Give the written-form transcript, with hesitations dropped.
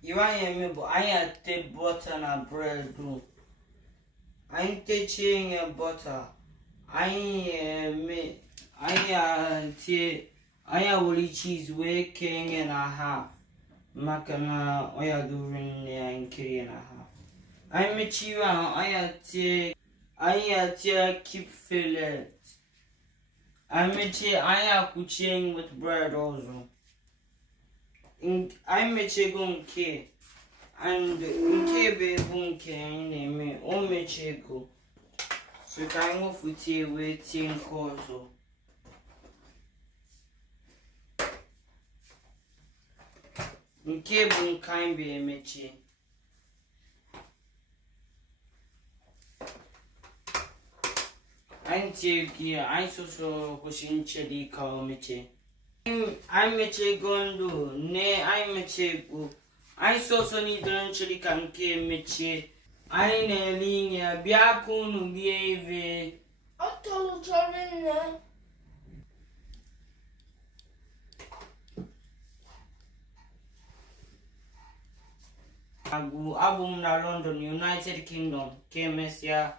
You want me, but I had the butter and bread. I'm teaching a butter. I will cheese waking and a half. Makana oya during and carry and a half. I met you I keep fillet. I met you I could with bread also. I met you gon ke and nke be bunke name o mecheko. So kind of with you waiting also. Nke bun kind be mechi. I'm taking I so pushing chedi call mechi. I'm mechi gondo, ne I'm mechi. I so need chili can ke mechi. I ne linia biakunu bieve. I told you in there. Album na London, United Kingdom, KMS ya.